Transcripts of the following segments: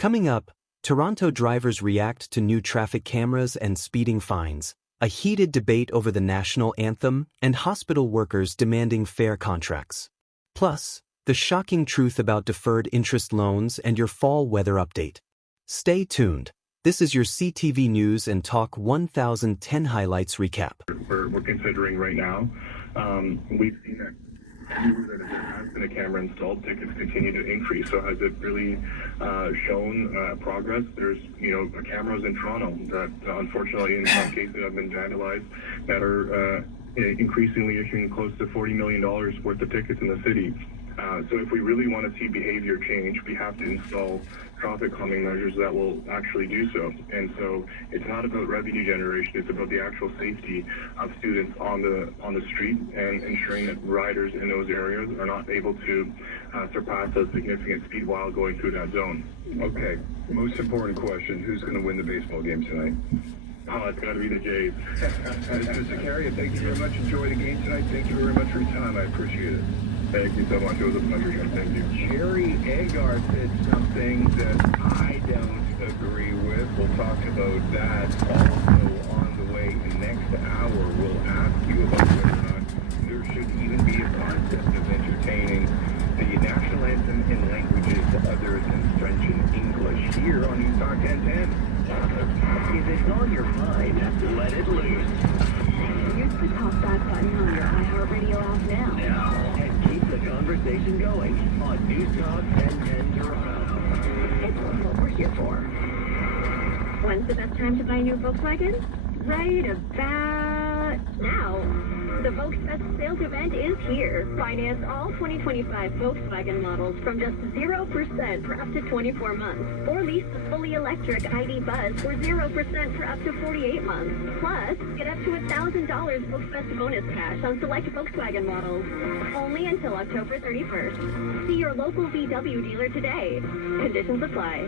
Coming up, Toronto drivers react to new traffic cameras and speeding fines, a heated debate over the national anthem, and hospital workers demanding fair contracts. Plus, the shocking truth about deferred interest loans and your fall weather update. Stay tuned. This is your CTV News and Talk 1010 highlights recap. We're considering right now. We've seen that there has been a camera installed, tickets continue to increase. So has it really shown progress? There's, cameras in Toronto that unfortunately in some cases have been vandalized that are increasingly issuing close to $40 million worth of tickets in the city. So if we really want to see behavior change, we have to install traffic calming measures that will actually do so. And so it's not about revenue generation, it's about the actual safety of students on the street and ensuring that riders in those areas are not able to surpass a significant speed while going through that zone. Okay, most important question, who's going to win the baseball game tonight? Oh, it's got to be the Jays. Mr. Carey, thank you very much. Enjoy the game tonight. Thank you very much for your time. I appreciate it. Thank you so much. It was a pleasure. Thank you. Jerry Agar said something that I don't agree with. We'll talk about that also on the way. Next hour, we'll ask you about whether or not there should even be a concept of entertaining the national anthem in languages other than French and English here on NewsTalk 1010. If it's on your mind, let it loose. Use the talk back button on your iHeartRadio app now. And keep the conversation going on NewsTalk 1010 Toronto. It's what we're here for. When's the best time to buy a new Volkswagen? Right about now. The Volksfest sales event is here. Finance all 2025 Volkswagen models from just 0% for up to 24 months. Or lease the fully electric ID Buzz for 0% for up to 48 months. Plus, get up to $1,000 Volksfest bonus cash on select Volkswagen models. Only until October 31st. See your local VW dealer today. Conditions apply.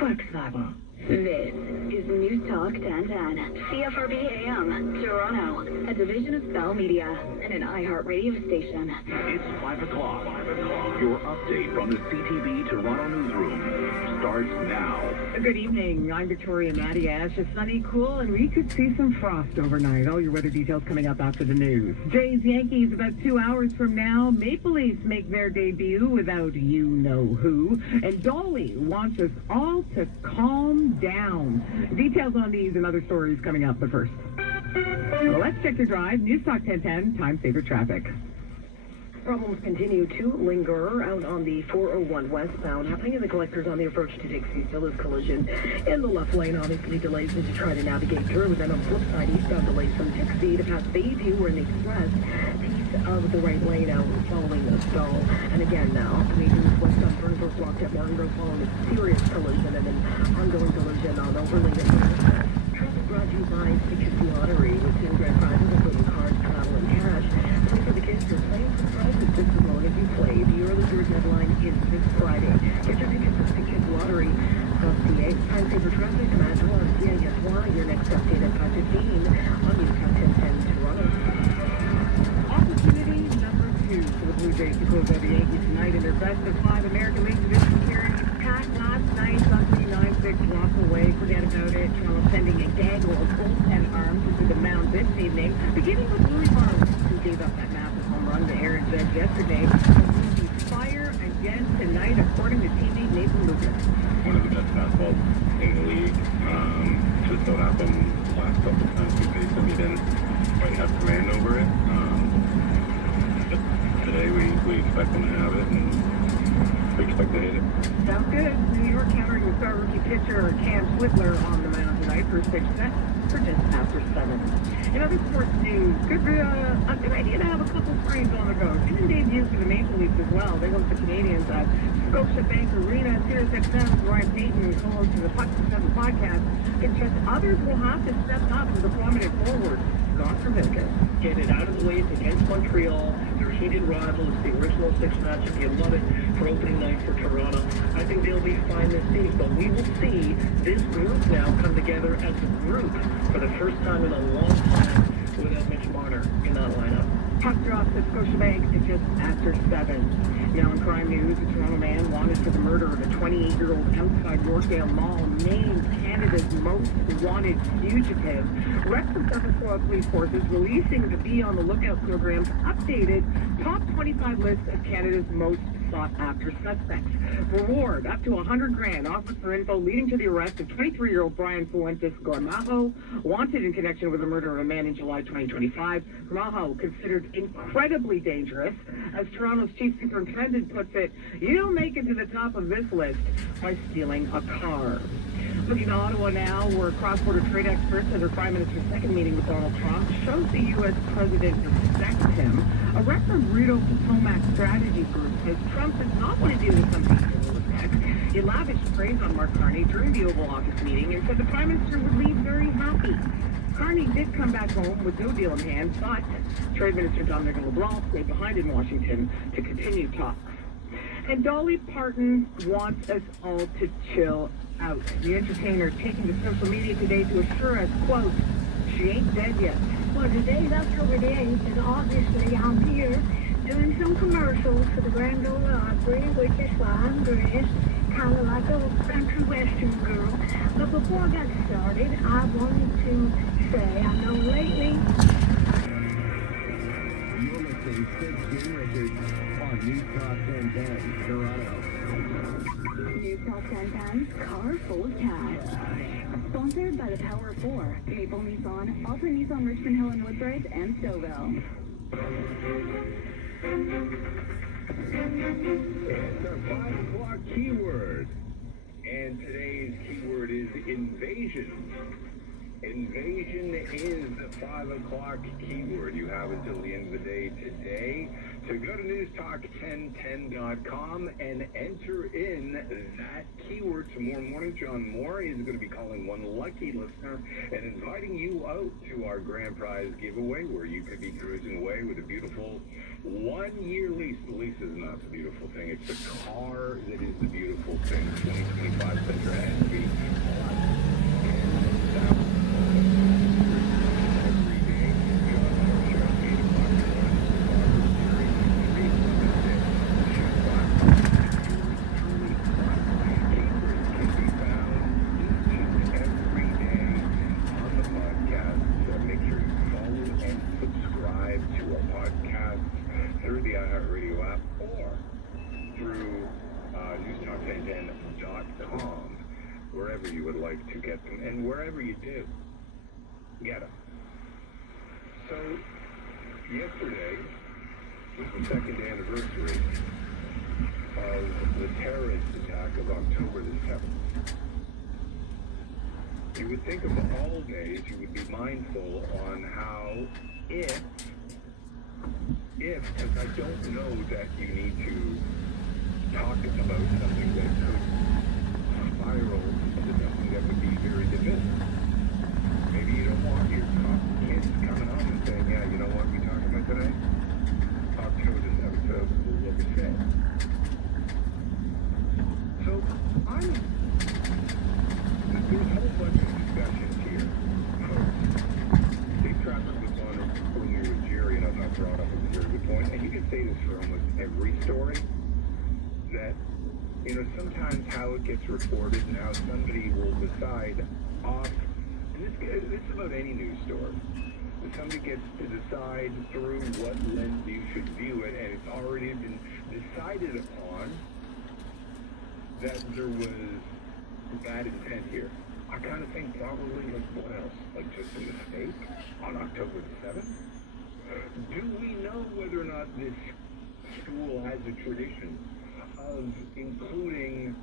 Volkswagen. This is NewsTalk 1010, CFRB AM, Toronto, a division of Bell Media, and an iHeartRadio station. It's 5 o'clock. Your update from the CTV Toronto newsroom starts now. Good evening. I'm Victoria Matiash. It's sunny, cool, and we could see some frost overnight. All your weather details coming up after the news. Jays Yankees about 2 hours from now. Maple Leafs make their debut without you-know-who. And Dolly wants us all to calm down. Details on these and other stories coming up, but first. Well, let's check your drive. NewsTalk 1010, time saver traffic. Problems continue to linger out on the 401 westbound, happening in the collectors on the approach to Dixie. Still is collision in the left lane, obviously delays as you try to navigate through. Then on the flip side, eastbound delays from Dixie to past Bayview, where in the express piece of the right lane out following the stall. And again now, major west on Burnsville blocked at Martingrove following a serious collision and an ongoing collision on overlane at Burnsville. Traffic brought to you by Tickets Lottery with 2 grand prizes, including cards, travel, and cash. Play for the kids who are playing for prizes just as long as you play. The early bird deadline is this Friday. Get your tickets at ticketsLottery.ca. Time saver traffic, Matt on CIS1. Your next update at 5:15 on NewsTalk 1010 Toronto. Opportunity number 2 for the Blue Jays to close out the Yankees tonight in their best of 5 American League Division series. Packed last night, Sunday 9-6 walk away. Forget about it. Toronto sending a gaggle of bullpen arms into the mound this evening, beginning with Louis Barnes, who gave up that massive home run to Aaron Judge yesterday. Will be fire again tonight, according to teammate Nathan Lucas. One of the best fastballs in the league. Just so happened last couple of times we faced him, he didn't quite have command over it. But today we expect him to have it, and we expect to hit it. Sounds good. New York countering the star rookie pitcher Cam Switler on the mound tonight. First pitch set for just after 7. In other sports news, a good idea to have a couple frames on the go. Even debuts for the Maple Leafs as well. They host the Canadians at Scotiabank Arena. Sirius XM's Ryan Payton, co-host of the Puck 7 podcast, suggests others will have to step up as a prominent forward. Scott Trevicka. Get it out of the way. It's against Montreal. They're heated rivals. The original 6 matchup. You love it for opening night for Toronto. I think they'll be fine this series, but we will see this group now come together as a group for the first time in a long time without Mitch Marner in that lineup. Top drops at Scotiabank at just after 7. Now in crime news, a Toronto man wanted for the murder of a 28-year-old outside Yorkdale Mall named Canada's most wanted fugitive. Reps of several police forces releasing the Be on the Lookout program's updated top 25 list of Canada's most sought-after suspects. Reward up to $100,000 offered for info leading to the arrest of 23-year-old Brian Fuentes Gormajo, wanted in connection with the murder of a man in July 2025. Gormajo, considered incredibly dangerous, as Toronto's chief superintendent puts it, you'll make it to the top of this list by stealing a car. Looking to Ottawa now, where cross-border trade experts at her Prime Minister's second meeting with Donald Trump shows the U.S. president respects him. A rep from Rudo Potomac Strategy Group says Trump does not want to deal with some people in respect. He lavished praise on Mark Carney during the Oval Office meeting and said the Prime Minister would leave very happy. Carney did come back home with no deal in hand, but Trade Minister Dominic LeBlanc stayed behind in Washington to continue talks. And Dolly Parton wants us all to chill out. The entertainer taking to social media today to assure us, quote, she ain't dead yet. Well, today's October the 8th, and obviously I'm here doing some commercials for the Grand Ole Opry, which is why I'm dressed kind of like a country western girl. But before I got started, I wanted to say, I know lately... You're listening to Jim Richards on NewsTalk 1010, Toronto. NewsTalk 1010, car full of cash. Sponsored by the Power of 4, Maple Nissan, also Nissan Richmond Hill and Woodbridge, and Stouffville. It's our 5 o'clock keyword. And today's keyword is invasion. Invasion is the 5 o'clock keyword. You have until the end of the day today to go to newstalk1010.com and enter in that keyword. Tomorrow morning, John Moore is going to be calling one lucky listener and inviting you out to our grand prize giveaway, where you could be cruising away with a beautiful 1-year lease. The lease is not the beautiful thing. It's the car that is the beautiful thing. 2025 Sentra SUV. Wherever you would like to get them, and wherever you do, get them. So, yesterday was the second anniversary of the terrorist attack of October the 7th. You would think of all days, you would be mindful on how if, because I don't know that you need to talk about something that could spiral into something that would be very divisive. Maybe you don't want your kids coming home and saying, yeah, you know what we talked about today? October the 7th, so what we said. So, there's a whole bunch of discussions here. Safe traffic was on earlier with Jerry, and I thought brought up a very good point. And you can say this for almost every story, that sometimes how it gets reported and how somebody will decide off, and this is about any news story, that somebody gets to decide through what lens you should view it, and it's already been decided upon that there was bad intent here. I kind of think probably, what else? Like just a mistake on October the 7th? Do we know whether or not this school has a tradition of including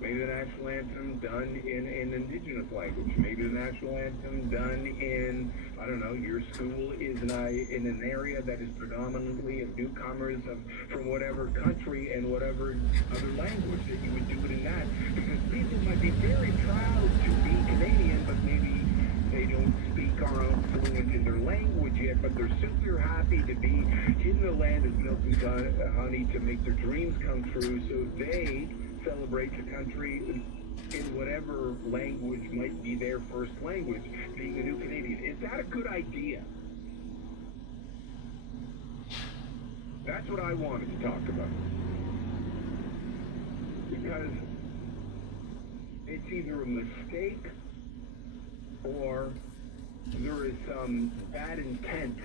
maybe the national anthem done in indigenous language, maybe the national anthem done in, I don't know, your school is in an area that is predominantly of newcomers from whatever country and whatever other language, that you would do it in that, because people might be very proud to be Canadian, but maybe they don't speak our own fluent in their language yet, but they're super happy to be in the land of milk and honey to make their dreams come true, so they celebrate the country in whatever language might be their first language, being a new Canadian. Is that a good idea? That's what I wanted to talk about. Because it's either a mistake or there is some bad intent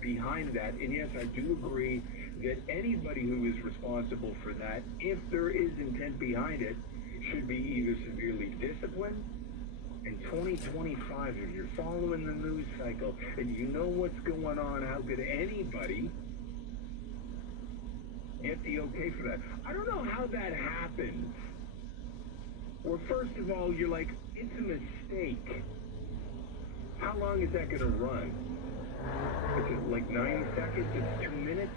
behind that. And yes, I do agree that anybody who is responsible for that, if there is intent behind it, should be either severely disciplined. In 2025, if you're following the news cycle and you know what's going on, how could anybody get the okay for that? I don't know how that happens. Well, first of all, you're like, it's a mistake. How long is that going to run? Is it like 90 seconds? It's 2 minutes?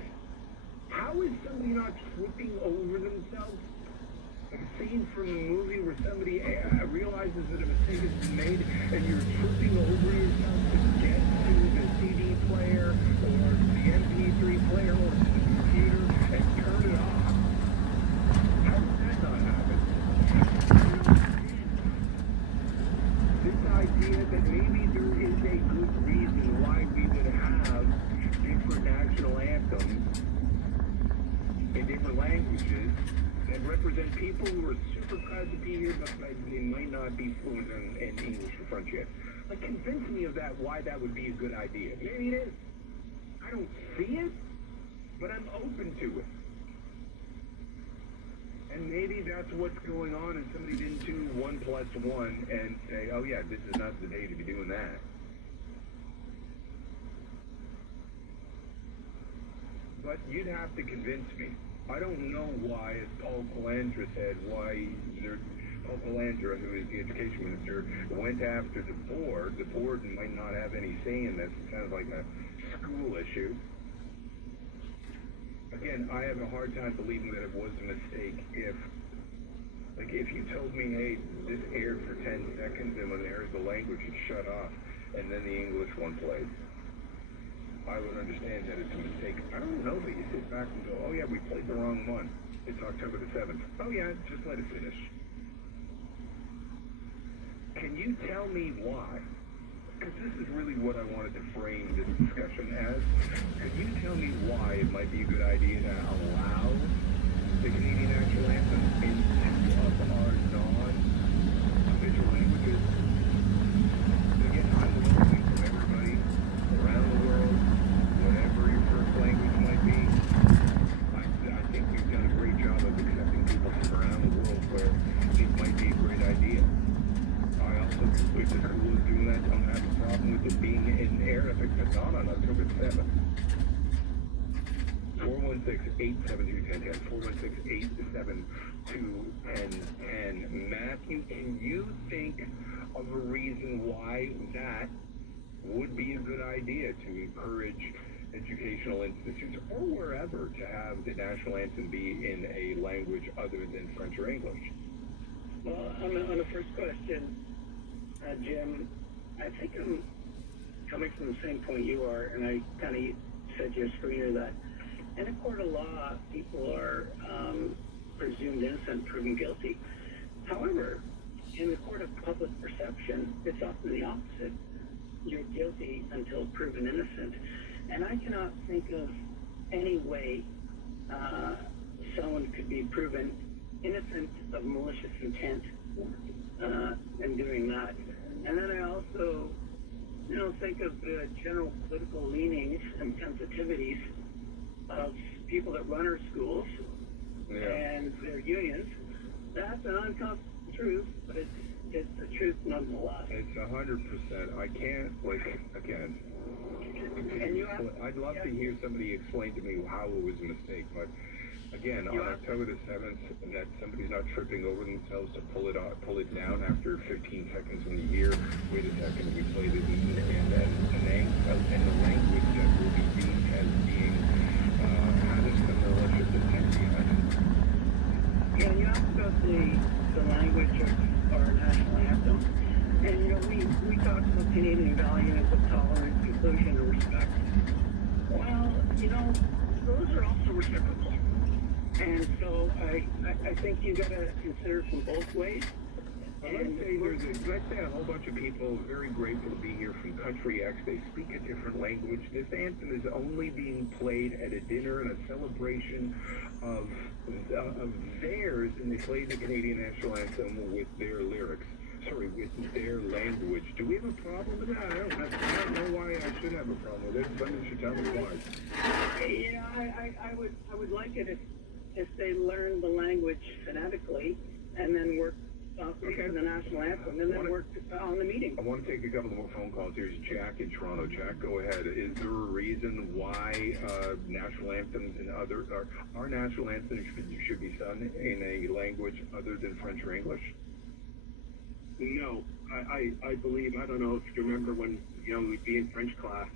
How is somebody not tripping over themselves? Like a scene from a movie where somebody realizes that a mistake has been made and you're tripping over yourself to get to the CD player or the MP3 player or to the computer and turn it off. How does that not happen? This idea that maybe there is a good reason why we would have different national anthems in different languages that represent people who are super proud to be here, but they might not be fluent in English or French yet. Like, convince me of that, why that would be a good idea. Maybe it is. I don't see it, but I'm open to it. And maybe that's what's going on, and somebody didn't do 1 + 1 and say, oh yeah, this is not the day to be doing that. But you'd have to convince me. I don't know why, as Paul Calandra said, Paul Calandra, who is the education minister, went after the board. The board might not have any say in this. It sounds like a school issue. Again, I have a hard time believing that it was a mistake if you told me, hey, this aired for 10 seconds, and when it airs the language, it shut off, and then the English one played. I would understand that it's a mistake. I don't know that you sit back and go, oh yeah, we played the wrong one. It's October the 7th. Oh yeah, just let it finish. Can you tell me why? Because this is really what I wanted to frame this discussion as. Could you tell me why it might be a good idea to allow the Canadian national anthem in two of our non-official languages? Again, I'm listening to everybody around the world. Whatever your first language might be, I think we've done a great job of accepting people from around the world where it might be a great idea. I also, if the school is doing that, don't have a problem with it being in Arabic, but not on October 7th. 416-872-1010, 416-872-1010. Matthew, can you think of a reason why that would be a good idea to encourage educational institutes or wherever to have the national anthem be in a language other than French or English? Well, on the first question, Jim, I think I'm coming from the same point you are, and I kind of said to your screener that in a court of law, people are presumed innocent, proven guilty. However, in the court of public perception, it's often the opposite. You're guilty until proven innocent. And I cannot think of any way someone could be proven innocent of malicious intent in doing that. And then I also, think of the general political leanings and sensitivities of people that run our schools and their unions. That's an uncomfortable truth, but it's the truth nonetheless. It's 100%. I can't, again, I'd love to hear somebody explain to me how it was a mistake, but again, on October the 7th, that somebody's not tripping over themselves to pull it down after 15 seconds when you hear, wait a second, we played it in the language that will be deemed as being has some malicious intent behind it. Yeah, you asked about the language of our national anthem. And, we talk about Canadian values of tolerance, inclusion, and respect. Well, those are also reciprocal. And so I think you got to consider from both ways. Let's say there's let's say a whole bunch of people very grateful to be here from Country X. They speak a different language. This anthem is only being played at a dinner and a celebration of theirs, and they play the Canadian National Anthem with their lyrics. Sorry, with their language. Do we have a problem with that? I don't know why I should have a problem with it. Somebody should tell me why. Yeah, I would like it if they learn the language phonetically and then work for the national anthem and then work on the meeting. I want to take a couple more phone calls. Here's Jack in Toronto. Jack, go ahead. Is there a reason why national anthems and our national anthems should be sung in a language other than French or English? No, I believe, I don't know if you remember when, we'd be in French class,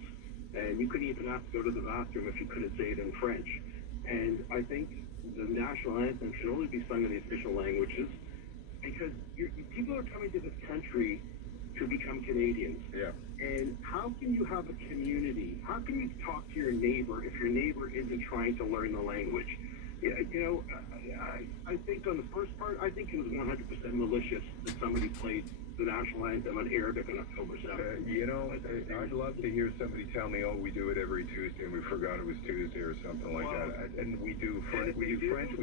and you couldn't even have to go to the bathroom if you couldn't say it in French. And I think the national anthem should only be sung in the official languages, because people are coming to this country to become Canadians. Yeah. And how can you have a community? How can you talk to your neighbor if your neighbor isn't trying to learn the language? I think on the first part, I think it was 100% malicious that somebody played the national anthem in Arabic on October 7th. I'd love to hear somebody tell me, oh, we do it every Tuesday and we forgot it was Tuesday or something like that. And we do French, we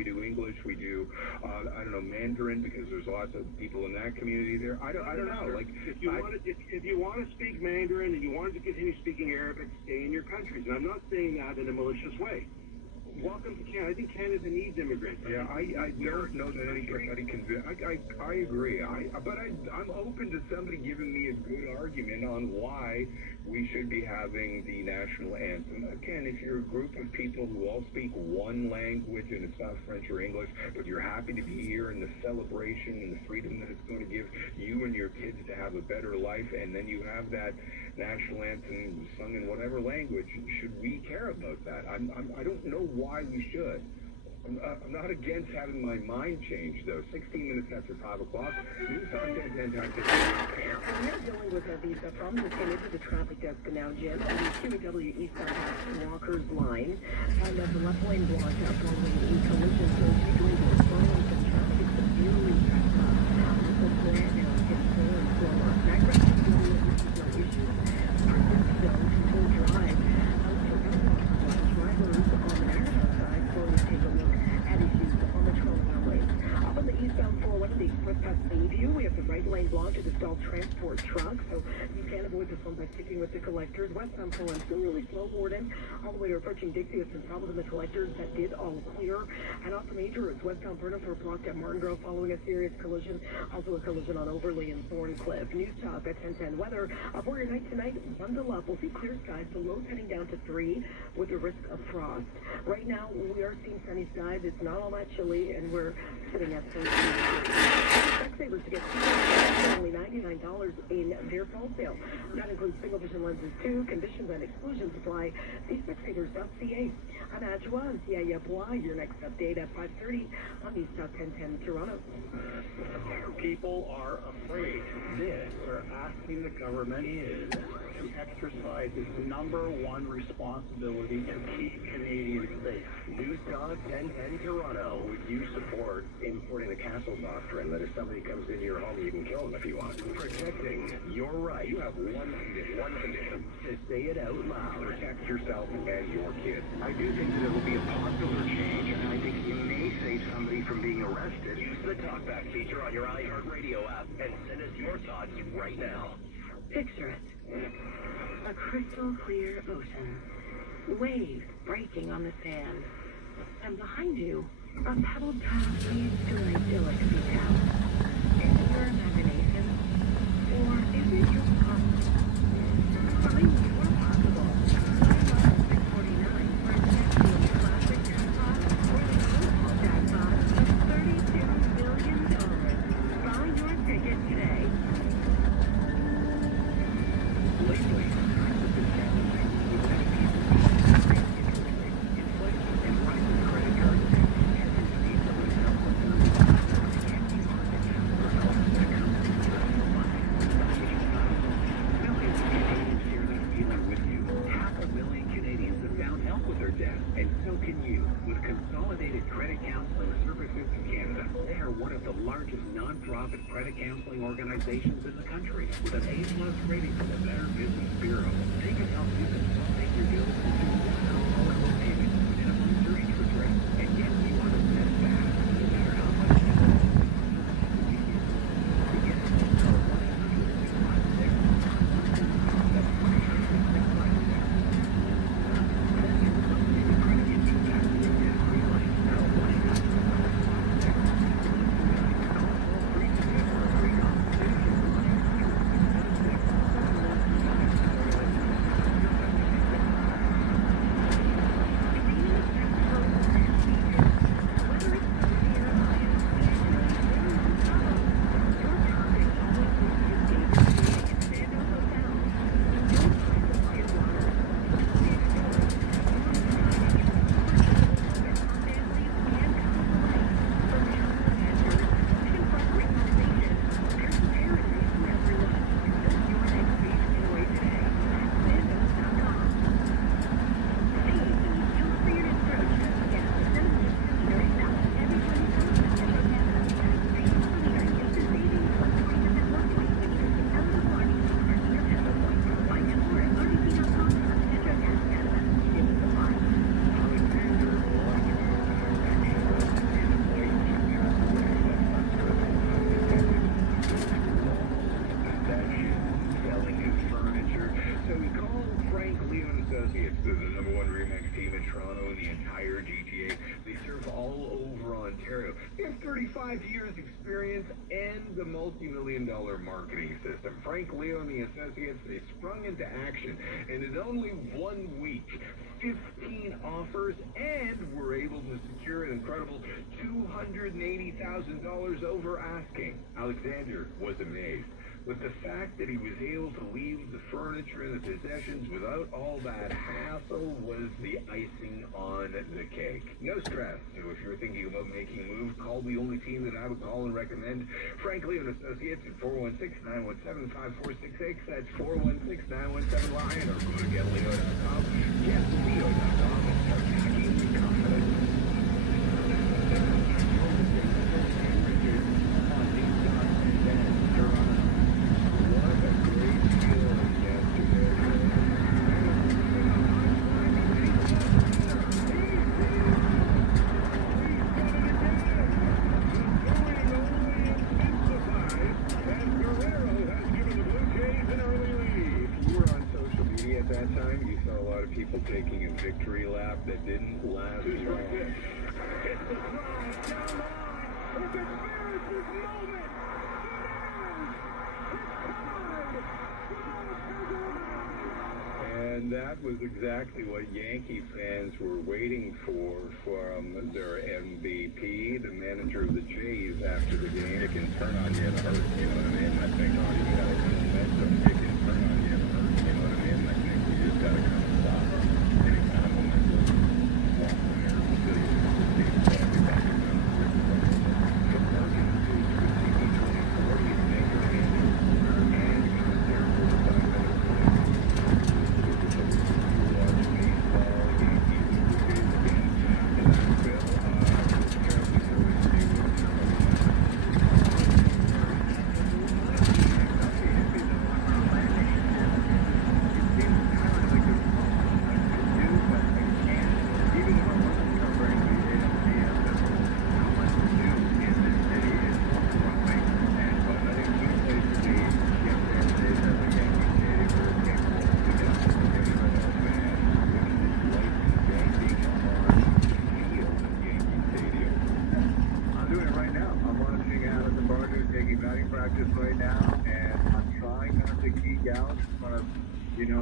do English, we do, Mandarin, because there's lots of people in that community there. I don't know. Like, if you want to speak Mandarin and you wanted to continue speaking Arabic, stay in your countries. And I'm not saying that in a malicious way. Welcome to Canada. I think Canada needs immigrants. Yeah, I don't know that anybody can. I agree. But I'm open to somebody giving me a good argument on why we should be having the national anthem. Again, if you're a group of people who all speak one language and it's not French or English, but you're happy to be here in the celebration and the freedom that it's going to give you and your kids to have a better life, and then you have that national anthem sung in whatever language, should we care about that? I don't know why we should. I'm not against having my mind changed, though. 16 minutes after 5 o'clock. NewsTalk 1010 time. We're dealing with these problems that came into the traffic desk now, Jim. The QEW eastbound Walker's line, and the left lane blocked out following a collision. So if you're going to respond to traffic severely backed up, the plan now gets slower and slower. Background is no issues. Control drive. Drivers on the northbound side going to take a look at issues on the Toronto way. Up on the eastbound 401, the express past Bayview, we have the right lane blocked to the stalled transport truck, so you can't avoid this one by sticking with the collectors. Westbound 401 still really slow forwarding all the way to approaching Dixie with some problems in the collectors. That did all clear. And off the major roads, westbound Burnham blocked at Martin Grove following a serious collision. Also a collision on Overley and Thorncliffe. NewsTalk at 1010 weather. For your night tonight, bundle up. We'll see clear skies, so lows heading down to 3 with the risk of frost. Right now, we are seeing sunny skies. It's not all that chilly, and we're sitting at 13 degrees. Specsavers to get only $99 in their fall sale. That includes single vision lenses too. Conditions and exclusions apply. See Specsavers.ca. I'm Adjoa and CIFY. Your next update at 5:30 on NewsTalk 1010 Toronto. People are afraid. This, we're asking the government to exercise its #1 responsibility to keep Canadians safe. NewsTalk 1010 Toronto. Would you support importing the castle doctrine that if somebody comes into your home, you can kill them if you want? Protecting your right. You have one condition. To say it out loud. Protect yourself and your kids. I do think that it will be a popular change, and I think it may save somebody from being arrested. Use the talkback feature on your iHeartRadio app and send us your thoughts right now. Picture it. A crystal clear ocean. Waves breaking on the sand. And behind you, a pebbled path leads to an idyllic beach house. Is it your imagination? Or is it your possible? Find your possible. I love 649 for a Netflix classic jackpot or the global jackpot of $32 billion. Buy your ticket today. Lately, times have been challenging, with many people facing increased inflation and rising credit card debt. Visa was helpful. Can't be hard to credit counseling organizations in the country with an A+ rating from the Better Business Bureau. Take us help you can make your bills into one affordable payment with minimum interest rate and get you on a net back no matter how much you owe. To get it, call 35 years experience and the multi-million-dollar marketing system. Frank Leo and the Associates, they sprung into action, and in only 1 week, 15 offers, and were able to secure an incredible $280,000 over asking. Alexander was amazed with the fact that he was able to leave the furniture and the possessions without all that hassle was the icing on the cake. No stress. So if you're thinking about making a move, call the only team that I would call and recommend, Frank Leo and Associates at 416-917-5466. That's 416-917-LION, or go to getleo.com, getleo.com, and start packing with confidence. Taking a victory lap that didn't last long. It's the drive down the line. It's a Ferris's moment. And that was exactly what Yankee fans were waiting for from their MVP, the manager of the Jays, after the game. It can turn on you in a hurt, you know what I mean? I think you got momentum. It can turn on you in a hurt, you know what I mean? I think you just got to come stop.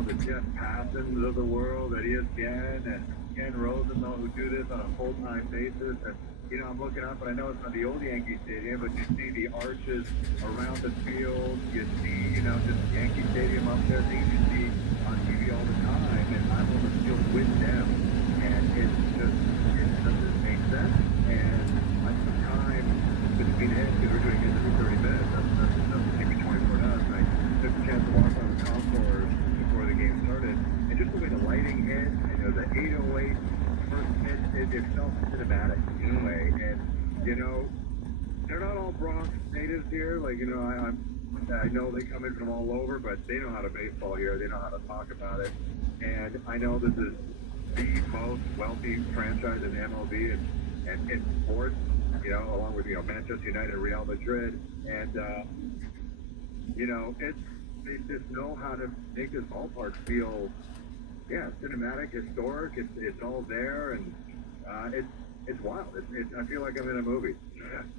The Jeff Passons of the world at ESPN and Ken Rosenthal, who do this on a full-time basis. And, I'm looking up, and I know it's not the old Yankee Stadium, but you see the arches around the field. You see, just Yankee Stadium up there, things you see on TV all the time. And I'm on the field with them, and it doesn't make sense. And I took time between hits, because we're doing it every 30 minutes. That doesn't take me 24 hours. And I took a chance to walk on the concourse before the game started, and just the way the lighting hit, the 808 first hit, it felt cinematic in a way. And they're not all Bronx natives here. Like like, you know, I know they come in from all over, but they know how to baseball here. They know how to talk about it. And I know this is the most wealthy franchise in MLB and in sports, you know, along with, you know, Manchester United and Real Madrid. And, you know, they just know how to make this ballpark feel, yeah, cinematic, historic. It's all there, and it's wild. I feel like I'm in a movie.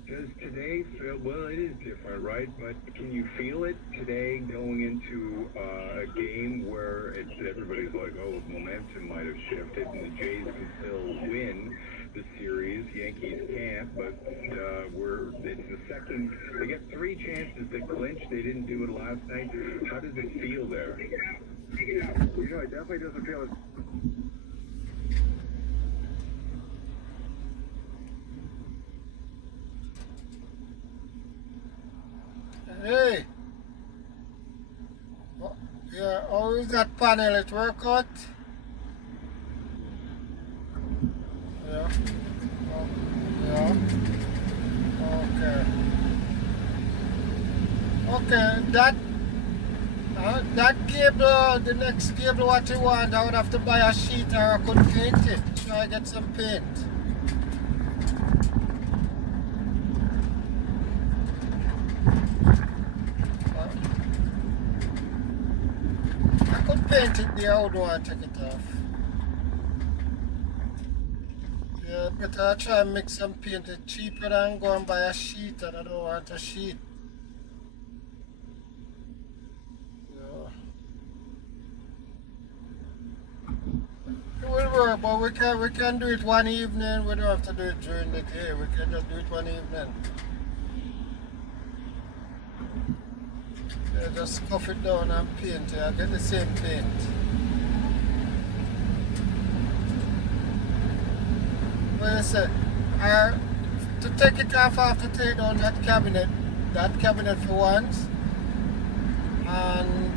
Does today feel, well, it is different, right? But can you feel it today going into a game where everybody's like, oh, momentum might have shifted and the Jays can still win the series, Yankees can't, but it's the second, they get 3 chances to clinch, they didn't do it last night. How does it feel there? You know, it definitely doesn't feel as... Hey! Yeah, how is that panel? It work out? Yeah. Oh, yeah. Okay, that cable, the next cable what you want, I would have to buy a sheet or I could paint it. Try to get some paint. I could paint it there, I would want to take it off. Yeah, but I'll try and make some paint. It's cheaper than go and buy a sheet, and I don't want a sheet. It will work, but we can do it one evening. We don't have to do it during the day. We can just do it one evening. Yeah, just scuff it down and paint it. I get the same paint. What you say? To take it off, I have to take down that cabinet for once. And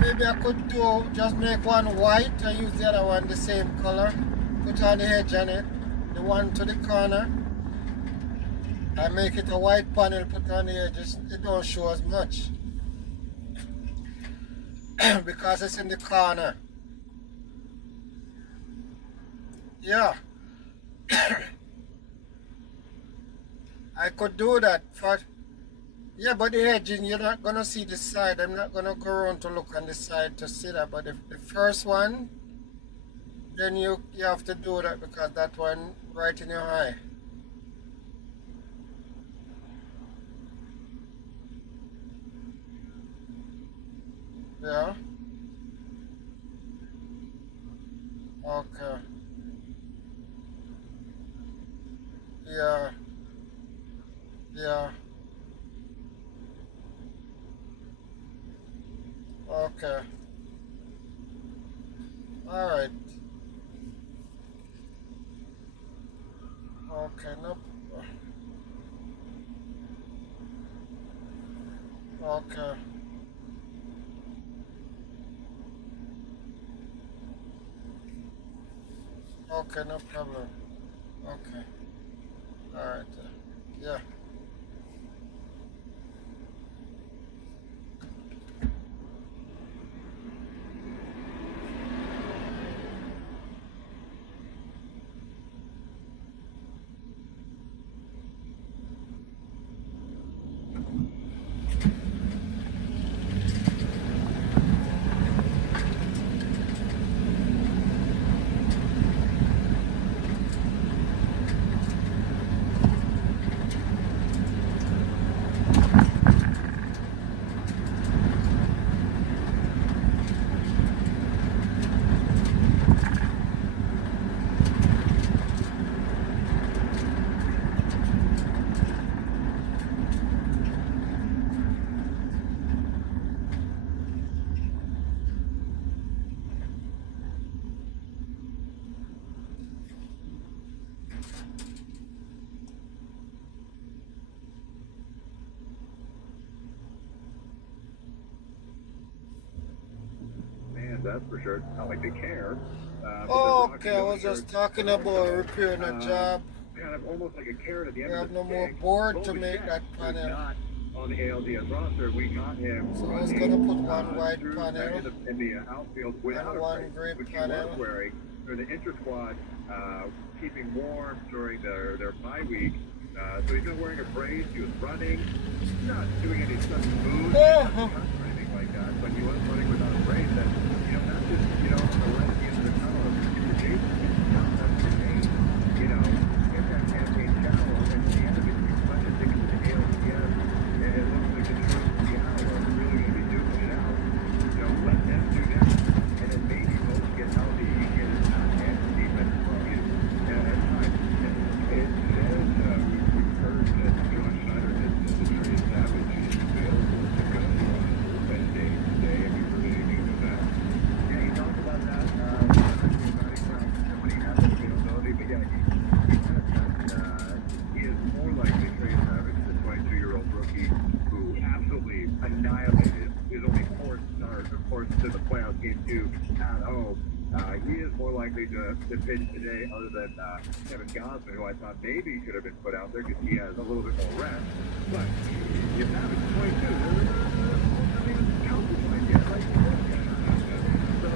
maybe I could just make one white and use the other one the same color. Put on the edge on it, the one to the corner. I make it a white panel, put on the edges. It don't show as much because it's in the corner. Yeah. I could do that for... Yeah, but the edging, you're not going to see the side. I'm not going to go around to look on the side to see that. But the first one, then you have to do that because that one right in your eye. Yeah. Okay. Yeah. Yeah. Okay. All right. Okay. Nope. Okay. Okay. No problem. Okay. All right. Yeah. That's for sure. It's not like they care. Okay, I was just talking about repairing a job. Yeah, kind of almost like a carrot at the end We of have the no more stick. board to make that panel. Not on the ALDS roster. We got him. So I was gonna put one white through panel in the outfield without and a one brace, gray which he panel. was wearing for the inter-squad, keeping warm during their bye week. So he's not wearing a brace. He was running, not doing any sudden moves or anything like that. But he was running without a brace. And that's just the light at the end of the tunnel. If the Jason gets out of the game, in that campaign channel, and the end of it, you find it to the ALDS, and it looks like the truth of the hour. We're really going to be duking it out. Let them do that, and then maybe both get healthy. You get it and defense from you. And at times, it says we've heard that John Schneider has said that Trey Savage is available to go on open day today. Have you heard anything about that? Yeah, he talked about that. Somebody has availability, but yeah, he is more likely Trey Savage, the 22-year-old rookie who absolutely annihilated his only fourth start, of course, to the playoffs game 2 at home. He is more likely to pitch today, other than Kevin Gosman, who I thought maybe could have been put out there because he has a little bit more rest. But you have it 22. They're not even calculated yet, right? So,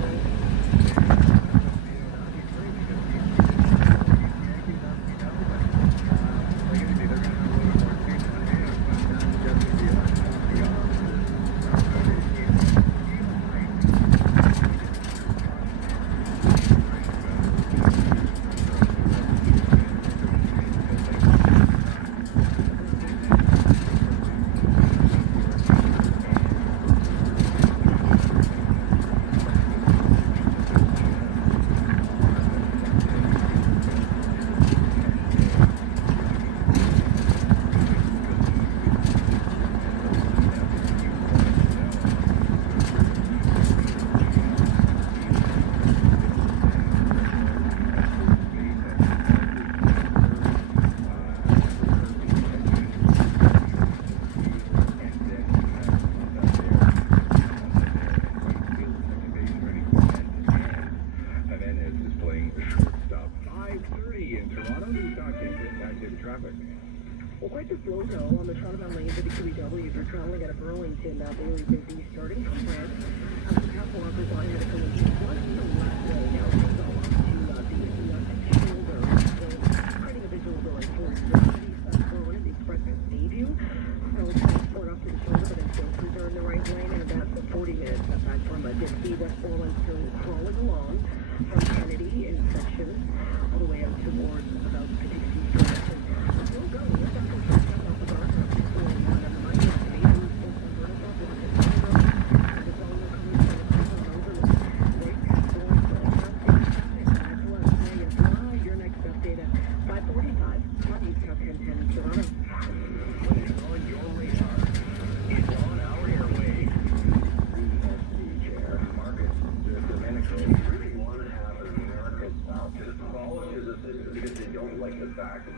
Well, quite the flow though on the Toronto lanes at the QEW if you're traveling out of Burlington. Very busy starting from Brent. After half walkers line at a collision just the left way. Now it's all up to the shoulder. So creating a visual going towards the Burlington, the expressway Bayview. So transport up to the shoulder, but then filters are in the right lane, and about the 40 minutes back from Dixie, West Orland, still crawling along from Kennedy in sections all the way out towards about the Dixie direction. Still going.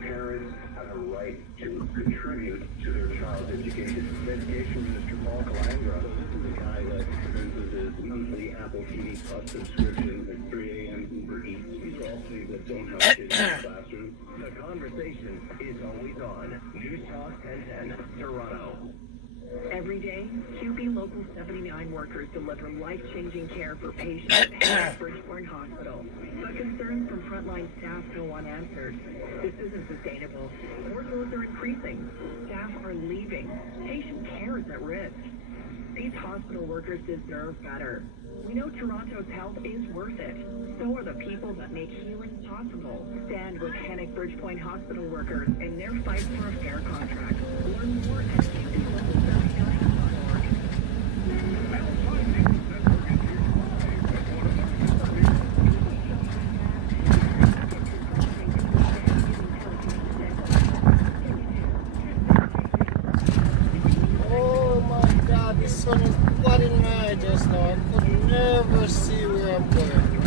Parents have a right to contribute to their child's education. Education Minister Paul Calandra. So this is a guy that produces his monthly Apple TV Plus subscription at 3 a.m. Uber Eats. These are all things that don't have kids in the classroom. The conversation is always on. News Talk 1010, Toronto. Every day, QP Local 79 workers deliver life-changing care for patients at Bridgepoint Hospital. But concerns from frontline staff go unanswered. This isn't sustainable. Workloads are increasing. Staff are leaving. Patient care is at risk. These hospital workers deserve better. We know Toronto's health is worth it. So are the people that make healing possible. Stand with Hennick Bridgepoint Hospital workers in their fight for a fair contract. Learn more at QPLocal79.org. Oh my God, the sun is flooding my eye just now. I could never see where I'm going.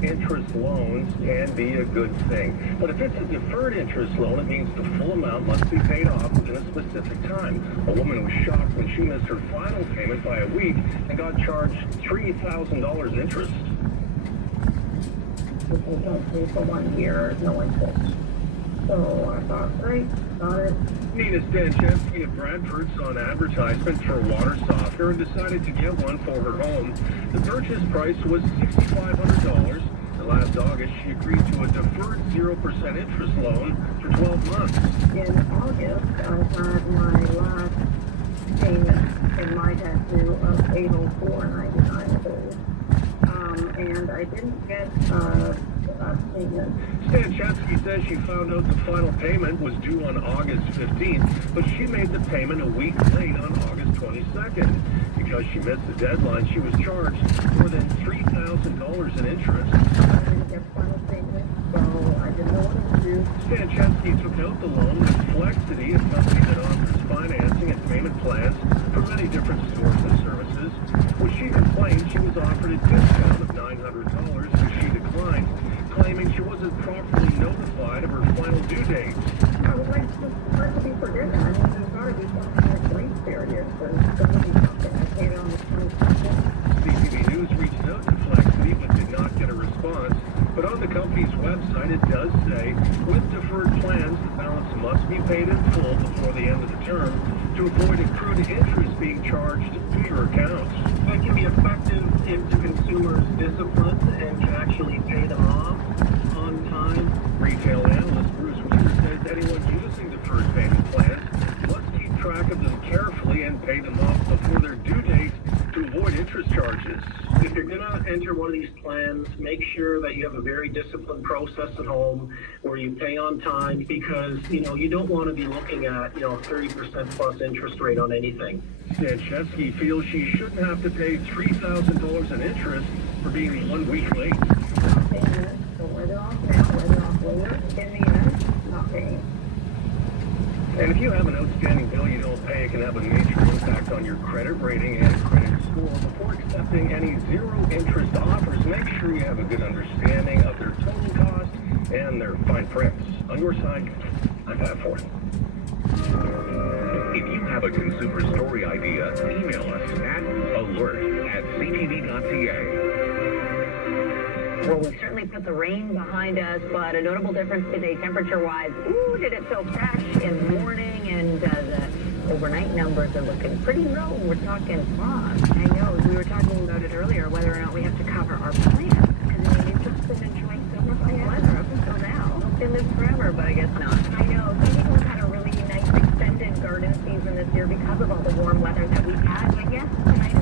zero-interest loans can be a good thing. But if it's a deferred interest loan, it means the full amount must be paid off within a specific time. A woman was shocked when she missed her final payment by a week and got charged $3,000 interest. If they don't pay for 1 year, no interest. So I thought, great, got it. Nina Stanchevsky of Bradford saw an advertisement for a water softener and decided to get one for her home. The purchase price was $6,500. Last August, she agreed to a deferred 0% interest loan for 12 months. In August, I had my last payment in my tattoo of $804.99. And I didn't get a payment. Stanchevsky says she found out the final payment was due on August 15th, but she made the payment a week late on August 22nd. Because she missed the deadline, she was charged more than $3,000 in interest. I didn't get final payment, so I didn't know what to do. Stanchevsky took out the loan with Flexity, a company that offers financing and payment plans for many different stores and services. When she complained, she was offered a discount of $900, which she declined, claiming she wasn't properly notified of her final due date. I would like to start to be forgiven. I mean, there's got to be some kind of grace period. There's got to be something. I paid on the 22nd. CTV News reached out to Flexity but did not get a response. But on the company's website, it does say, with deferred plans, the balance must be paid in full before the end of the term to avoid accrued interest being charged to your accounts. That can be effective if the consumer's disciplined and can actually pay them off on time. Retail analyst Bruce Weaver says anyone using deferred payment plans must keep track of them carefully and pay them off before their due date to avoid interest charges. If you're going to enter one of these plans, make sure that you have a very disciplined process at home where you pay on time, because, you don't want to be looking at, 30% plus interest rate on anything. Stanchevsky feels she shouldn't have to pay $3,000 in interest for being 1 week late. Not paying it, so whether off now, whether off later, in the end, not paying. And if you have an outstanding bill you don't pay, it can have a major impact on your credit rating and credit score. Before accepting any zero-interest offers, make sure you have a good understanding of their total cost and their fine print. On your side, I'm Pat Ford. If you have a consumer story idea, email us at alert@ctv.ca. Well, we've certainly put the rain behind us, but a notable difference today, temperature-wise. Ooh, did it feel fresh in the morning, and the overnight numbers are looking pretty low. We're talking fog. I know, we were talking about it earlier, whether or not we have to cover our plants, because we've just been enjoying so much weather up until now. They live forever, but I guess not. I know, some people have had a really nice extended garden season this year because of all the warm weather that we've had. I guess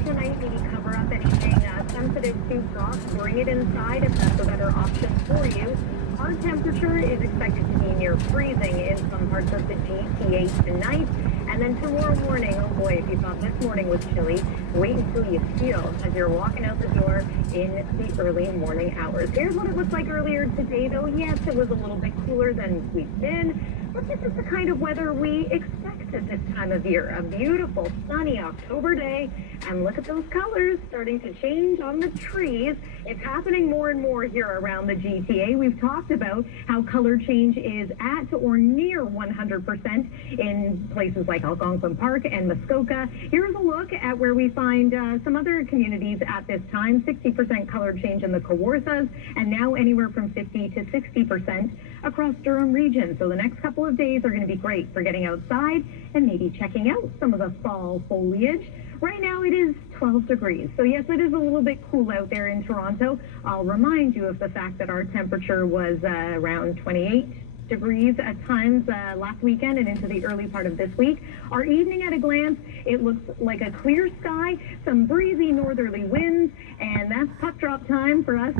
tonight, maybe cover up anything sensitive to frost, bring it inside if that's a better option for you. Our temperature is expected to be near freezing in some parts of the GTA tonight. And then tomorrow morning, oh boy, if you thought this morning was chilly, wait until you feel as you're walking out the door in the early morning hours. Here's what it looks like earlier today, though. Yes, it was a little bit cooler than we've been, but this is the kind of weather we expect at this time of year. A beautiful, sunny October day, and look at those colors starting to change on the trees. It's happening more and more here around the GTA. We've talked about how color change is at or near 100% in places like Algonquin Park and Muskoka. Here's a look at where we find some other communities at this time. 60% color change in the Kawarthas, and now anywhere from 50 to 60% across Durham region. So the next couple of days are going to be great for getting outside and maybe checking out some of the fall foliage. Right now it is 12 degrees. So yes, it is a little bit cool out there in Toronto. I'll remind you of the fact that our temperature was around 28 degrees at times last weekend and into the early part of this week. Our evening at a glance, it looks like a clear sky, some breezy northerly winds, and that's puck drop time for us.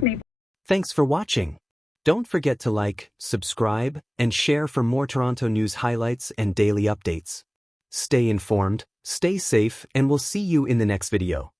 Thanks for watching. Don't forget to like, subscribe, and share for more Toronto news highlights and daily updates. Stay informed, stay safe, and we'll see you in the next video.